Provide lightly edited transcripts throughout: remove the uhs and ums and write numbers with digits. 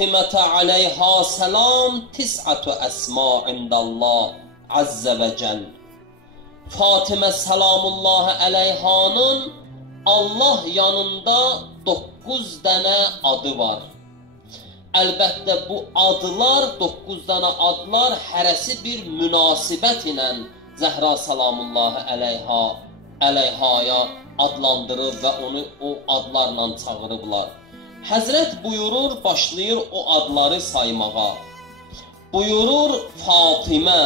فاطمة علیها سلام 9 اسماء عند الله عز وجل. Fatimə salamullahi əleyhanın Allah yanında 9 dənə adı var. Əlbəttə bu adlar, 9 dənə adlar hərəsi bir münasibət ilə Zəhra salamullahi əleyhaya adlandırıb və onu o adlarla çağırıblar. Həzrət buyurur, başlayır o adları saymağa. Buyurur Fatimə,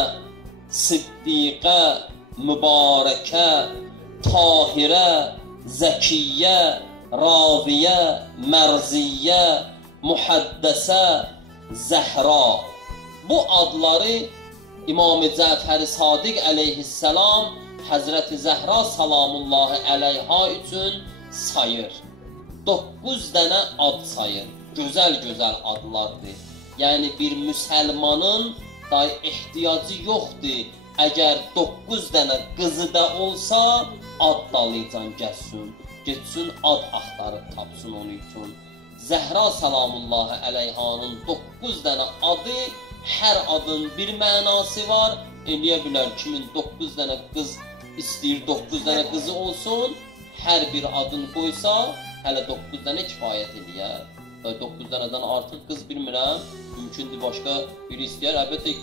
Siddiqə, Mübarəkə, Tahirə, Zəkiyyə, Raviyə, Mərziyyə, Muhaddəsə, Zəhra. Bu adları İmam-ı Cəfər-i Sadiq əleyhissalam Həzrəti Zəhra salamullahi əleyha üçün sayır. 9 dənə ad sayır. Gözəl-gözəl adlardır. Yəni bir müsəlmanın da ehtiyacı yoxdur. Əgər 9 dənə qızı da olsa, ad dalıcan gəlsin. Getsin ad axtarıb tapsın onun üçün. Zəhra salamullahi əleyhanın 9 dənə adı, hər adın bir mənası var. Eləyə bilər kimin 9 dənə qız istəyir, 9 dənə qızı olsun, hər bir adını qoysa, hələ 9 dənə kifayət eləyər. 9 dənədən artıq qız bilmirəm, mümkündür başqa biri istəyər. Əlbəttə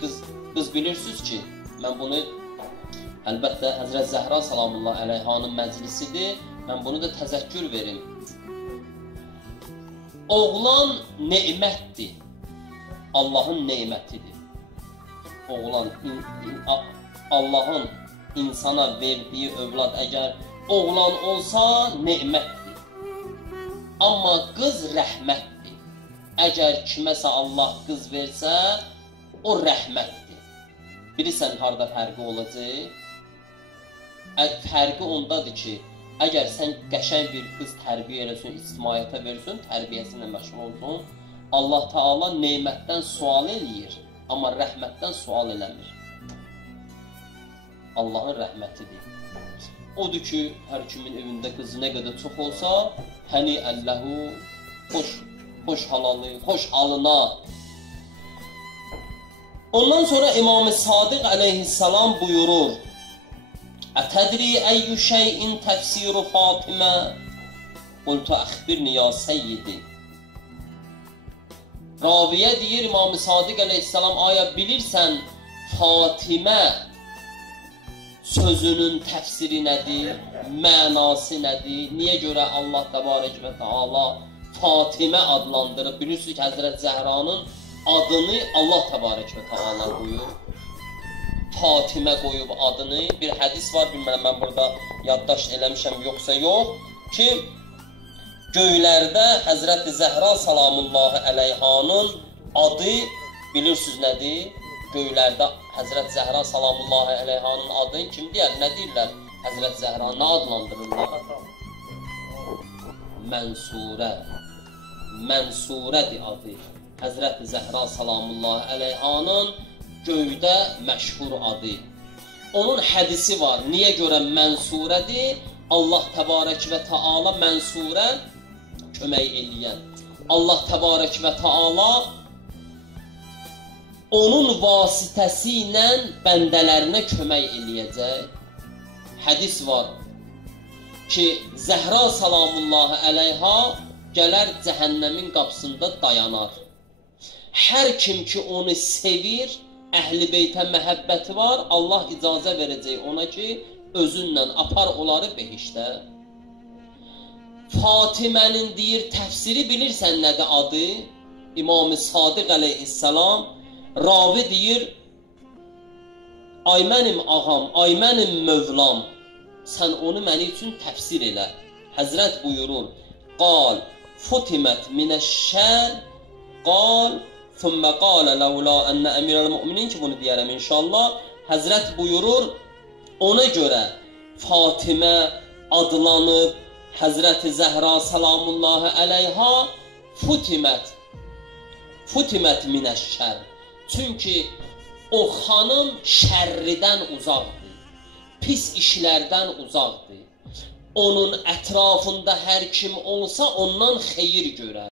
qız bilirsiniz ki, mən bunu, əlbəttə Həzrət Zəhra salamullahi əleyhanın məclisidir, mən bunu da təzəkkür verim. Oğlan nemətdir, Allahın nemətidir. Oğlan, Allahın insana verdiyi övlad əgər oğlan olsa nemətdir. Amma qız rəhmətdir. Əgər kiməsə Allah qız versə, o rəhmətdir. Bilirsən harada fərqi olacaq? Fərqi ondadır ki, əgər sən qəşəng bir qız tərbiyə eləsin, ictimaiyyətə versin, tərbiyəsinə məşğul olsun, Allah Taala nemətdən sual eləyir, amma rəhmətdən sual eləmir. Allahın rəhmətidir. Odur ki, hər kimin evində qızı nə qədər çox olsa, həni əlləhu, xoş halalı, xoş halına. Ondan sonra İmam-ı Sadiq əleyhissalam buyurur, Ətədri əyyü şeyin təfsiru Fatimə, qultu əxbirni ya seyyidi. Raviyə deyir, İmam-ı Sadiq əleyhissalam, aya bilirsən Fatimə sözünün təfsiri nədir, mənası nədir, niyə görə Allah təbarək və təala Fatimə adlandırıb, bilirsiniz ki, Həzrət Zəhranın adını Allah təbarək və təala qoyub, Fatimə qoyub adını, bir hədis var, bilmirəm, mən burada yaddaş eləmişəm, yoxsa yox, ki, göylərdə Həzrət Zəhra salamullahi əleyhanın adı, bilirsiniz nədir? Göylərdə Həzrət Zəhra salamullahi əleyhanın adını kim deyər, nə deyirlər? Həzrət Zəhra nə adlandırırlar? Mənsurə. Mənsurədir adı. Həzrət Zəhra salamullahi əleyhanın göydə məşhur adı. Onun hədisi var. Niyə görə Mənsurədir? Allah təbarək və təala Mənsurə kömək eləyən. Allah təbarək və təala onun vasitəsi ilə bəndələrinə kömək eləyəcək. Hədis var ki, Zəhra salamullahi əleyha gələr cəhənnəmin qapısında dayanar. Hər kim ki onu sevir, əhl-i beytə məhəbbəti var, Allah icazə verəcək ona ki, özünlə apar onları behişdə. Fatimənin deyir, təfsiri bilirsən nədir adı? İmam-ı Sadiq əleyhissalam ravi deyir, ay mənim ağam, ay mənim mövlam, sən onu məni üçün təfsir elə. Həzrət buyurur, qal, futimət minəşşər, qal, thümmə qalə ləvla ənə əmirəl-mü'minin ki, bunu deyərəm inşallah. Həzrət buyurur, ona görə Fatimə adlanıb, Həzrət Zəhra salamullahi əleyha futimət minəşşər. Çünki o xanım şərridən uzaqdır, pis işlərdən uzaqdır. Onun ətrafında hər kim olsa ondan xeyir görər.